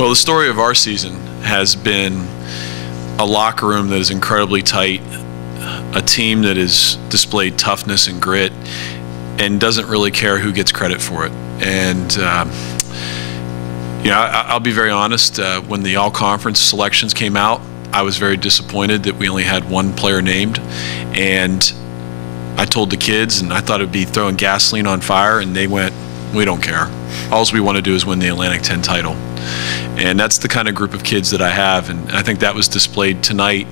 Well, the story of our season has been a locker room that is incredibly tight, a team that has displayed toughness and grit and doesn't really care who gets credit for it. And I'll be very honest, when the all-conference selections came out, I was very disappointed that we only had one player named. And I told the kids, and I thought it would be throwing gasoline on fire, and they went, we don't care. All we want to do is win the Atlantic 10 title. And that's the kind of group of kids that I have, and I think that was displayed tonight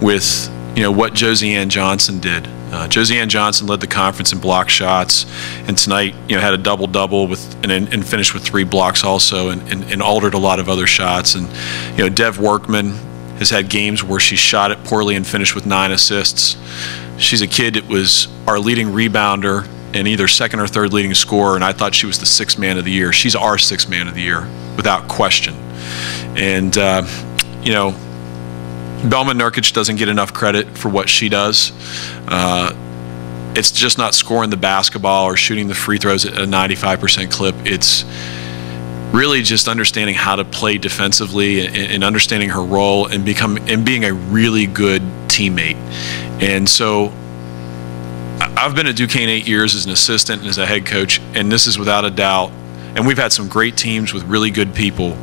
with what Josie Ann Johnson did. Josie Ann Johnson led the conference in block shots, and tonight had a double-double and finished with 3 blocks also, and altered a lot of other shots. And Dev Workman has had games where she shot it poorly and finished with 9 assists. She's a kid that was our leading rebounder and either second or third leading scorer, and I thought she was the 6th man of the year. She's our 6th man of the year, without question. And, Belma Nurkic doesn't get enough credit for what she does. It's just not scoring the basketball or shooting the free throws at a 95% clip. It's really just understanding how to play defensively and understanding her role and being a really good teammate. And so I've been at Duquesne 8 years as an assistant and as a head coach, and this is without a doubt, and we've had some great teams with really good people,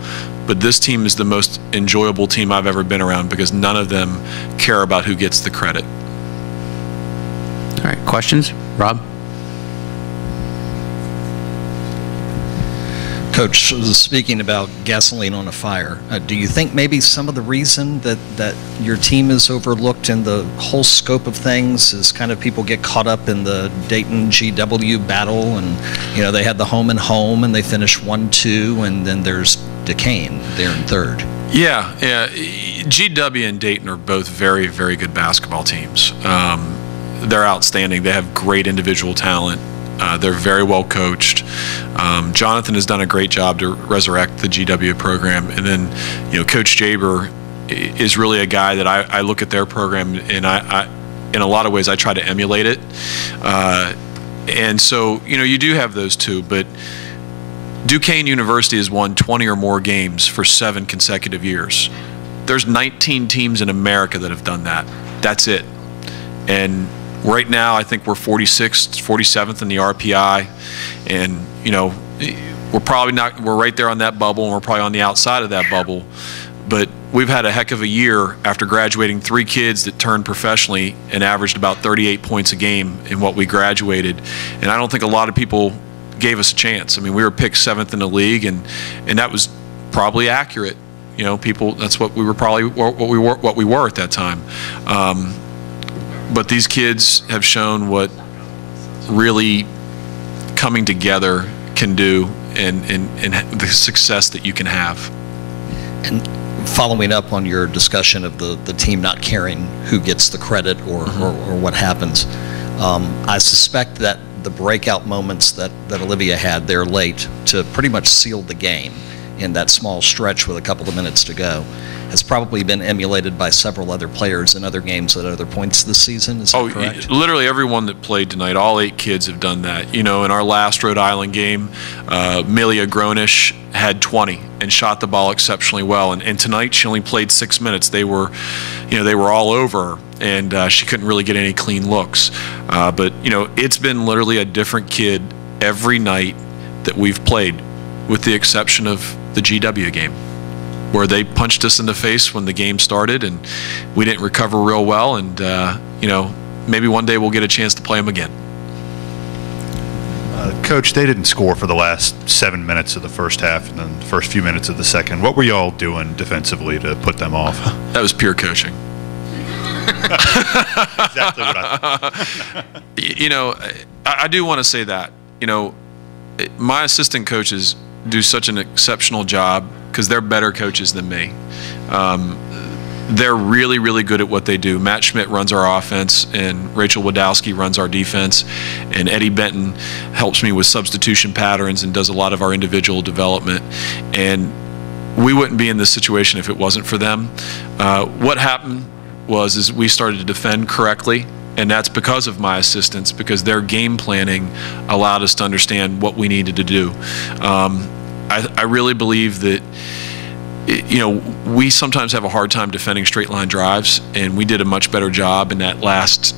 but this team is the most enjoyable team I've ever been around because none of them care about who gets the credit. All right, questions? Rob? Coach, speaking about gasoline on a fire, do you think maybe some of the reason that your team is overlooked in the whole scope of things is kind of people get caught up in the Dayton GW battle, and they had the home and home and they finished 1-2, and then there's Duquesne there in third? Yeah. GW and Dayton are both very, very good basketball teams. They're outstanding. They have great individual talent. They're very well coached. Jonathan has done a great job to resurrect the GW program. And then, Coach Jaber is really a guy that I look at their program, and I in a lot of ways, I try to emulate it. And so, you do have those two, but Duquesne University has won 20 or more games for 7 consecutive years. There's 19 teams in America that have done that. That's it. And right now, I think we're 46th, 47th in the RPI, and we're right there on that bubble, and we're probably on the outside of that bubble. But we've had a heck of a year after graduating 3 kids that turned professionally and averaged about 38 points a game in what we graduated. And I don't think a lot of people gave us a chance. I mean, we were picked 7th in the league, and that was probably accurate. That's what we were probably what we were at that time. But these kids have shown what really coming together can do, and the success that you can have. And following up on your discussion of the team not caring who gets the credit or what happens, I suspect that the breakout moments that Olivia had there late to pretty much seal the game in that small stretch with a couple of minutes to go has probably been emulated by several other players in other games at other points this season. Is that correct? Literally everyone that played tonight, all 8 kids have done that. In our last Rhode Island game, Milia Gronish had 20 and shot the ball exceptionally well. And tonight she only played 6 minutes. They were all over her, and she couldn't really get any clean looks. But it's been literally a different kid every night that we've played, with the exception of the GW game, where they punched us in the face when the game started, and we didn't recover real well. And maybe one day we'll get a chance to play them again. Coach, they didn't score for the last 7 minutes of the first half and then the first few minutes of the second. What were y'all doing defensively to put them off? That was pure coaching. Exactly what I thought. I do want to say that. My assistant coaches do such an exceptional job because they're better coaches than me. They're really, really good at what they do. Matt Schmidt runs our offense, and Rachel Wadowski runs our defense, and Eddie Benton helps me with substitution patterns and does a lot of our individual development. And we wouldn't be in this situation if it wasn't for them. What happened was we started to defend correctly, and that's because of my assistants, because their game planning allowed us to understand what we needed to do. I really believe that we sometimes have a hard time defending straight line drives, and we did a much better job in that last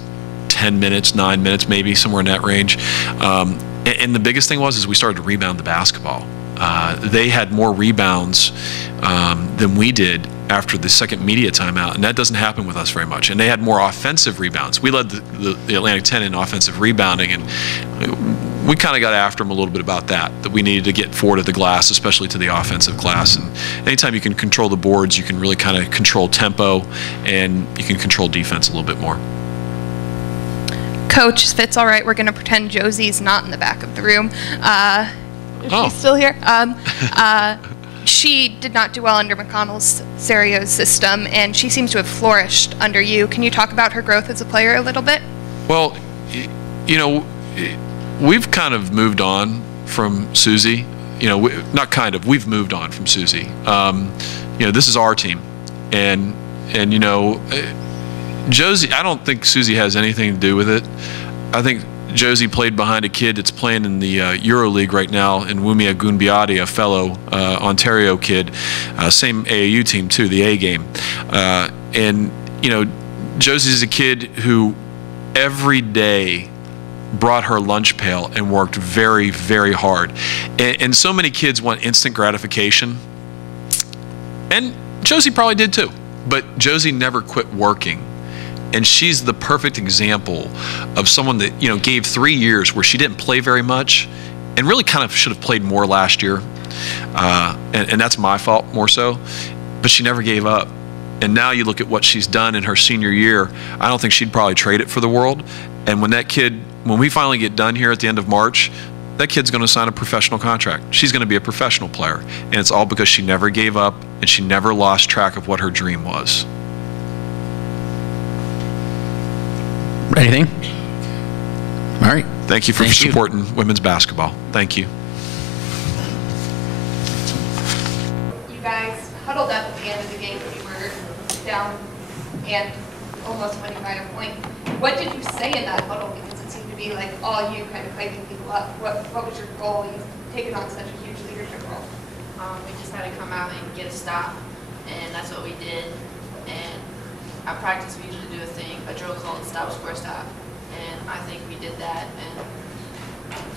10 minutes, 9 minutes, maybe somewhere in that range. And the biggest thing is we started to rebound the basketball. They had more rebounds than we did after the second media timeout, and that doesn't happen with us very much. And they had more offensive rebounds. We led the Atlantic 10 in offensive rebounding, and we kind of got after them a little bit about that we needed to get forward of the glass, especially to the offensive glass. And anytime you can control the boards, you can really kind of control tempo, and you can control defense a little bit more. Coach, if it's all right, we're going to pretend Josie's not in the back of the room. She's still here. She did not do well under McConnell's Serio's system, and she seems to have flourished under you. Can you talk about her growth as a player a little bit? Well, we've kind of moved on from Susie. We've moved on from Susie. This is our team, and Josie, I don't think Susie has anything to do with it. I think Josie played behind a kid that's playing in the Euro League right now in Wumia Gunbiati, a fellow Ontario kid, same AAU team too, the A game. Josie's a kid who every day brought her lunch pail and worked very, very hard. And so many kids want instant gratification. And Josie probably did too. But Josie never quit working. And she's the perfect example of someone that, gave 3 years where she didn't play very much and really kind of should have played more last year. And that's my fault more so. But she never gave up. And now you look at what she's done in her senior year, I don't think she'd probably trade it for the world. And when we finally get done here at the end of March, that kid's going to sign a professional contract. She's going to be a professional player. And it's all because she never gave up and she never lost track of what her dream was. Anything? All right. Thank you for supporting women's basketball. Thank you. You guys huddled up at the end of the game. You were down and almost winning by a point. What did you say in that huddle? Because it seemed to be like all you kind of hyping people up. What was your goal? You've taken on such a huge leadership role. We just had to come out and get a stop, and that's what we did. And at practice, we usually do a drill called stop, square, stop. And I think we did that. And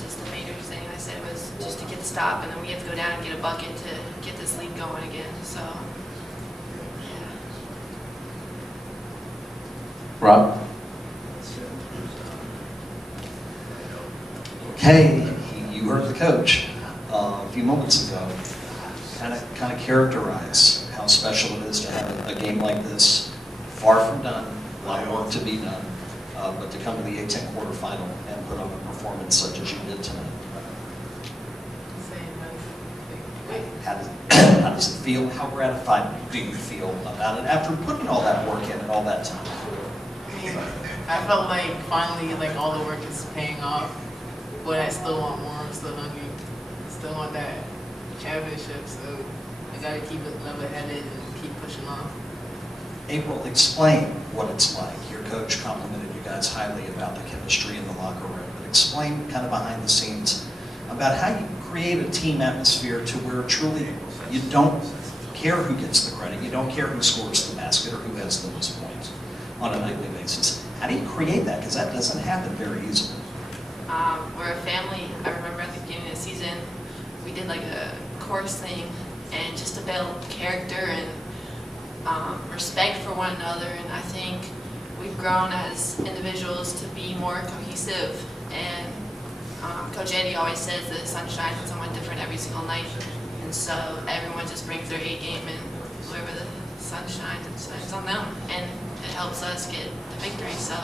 just the major thing I said was just to get the stop, and then we have to go down and get a bucket to get this lead going again. So, yeah. Rob? Okay, you heard the coach a few moments ago kind of characterize how special it is to have a game like this. Far from done, a lot of work to be done, but to come to the A10 quarterfinal and put on a performance such as you did tonight. How does it feel? How gratified do you feel about it after putting all that work in and all that time? I felt like finally, all the work is paying off, but I still want more. I'm still hungry. Still want that championship, so I gotta keep it level-headed and keep pushing on. April, explain what it's like. Your coach complimented you guys highly about the chemistry in the locker room, but explain kind of behind the scenes about how you create a team atmosphere to where truly you don't care who gets the credit, you don't care who scores the basket or who has the most points on a nightly basis. How do you create that? Because that doesn't happen very easily. We're a family. I remember at the beginning of the season, we did a course thing, and just to build character and respect for one another, and I think we've grown as individuals to be more cohesive. And Coach Eddie always says that the sun shines on someone different every single night, and so everyone just brings their A game, and wherever the sun shines, it shines on them, and it helps us get the victory. So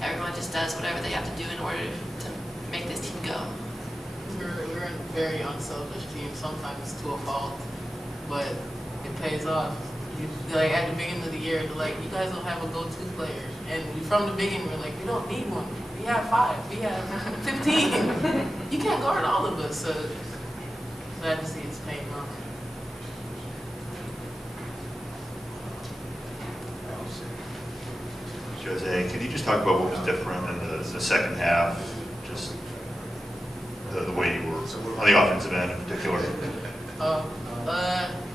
everyone just does whatever they have to do in order to make this team go. We're a very unselfish team, sometimes to a fault, but it pays off. At the beginning of the year, you guys don't have a go-to player. And from the beginning, we're we don't need one. We have 5. We have 15. You can't guard all of us. So glad to see it's paying off. Jose, can you just talk about what was different in the second half? Just the way you were on the offensive end in particular.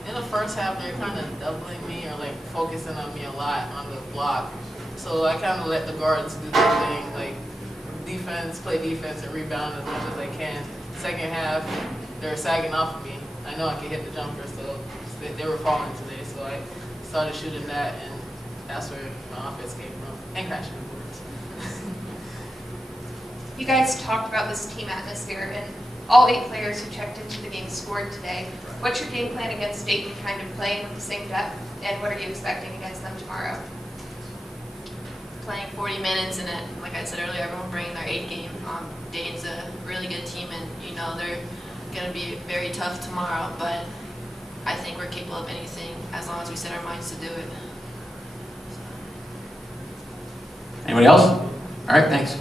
In the first half, they're kind of doubling me or like focusing on me a lot on the block. So I kind of let the guards do their thing, like play defense and rebound as much as I can. Second half, they're sagging off of me. I know I can hit the jumper, so they were falling today. So I started shooting that, and that's where my offense came from, and crashing the boards. You guys talked about this team atmosphere, and all 8 players who checked into the game scored today. What's your game plan against Dayton, kind of playing with the same depth, and what are you expecting against them tomorrow? Playing 40 minutes, and then, like I said earlier, everyone bringing their 8 game. Dayton's a really good team, and you know they're going to be very tough tomorrow, but I think we're capable of anything as long as we set our minds to do it. Anybody else? All right, thanks.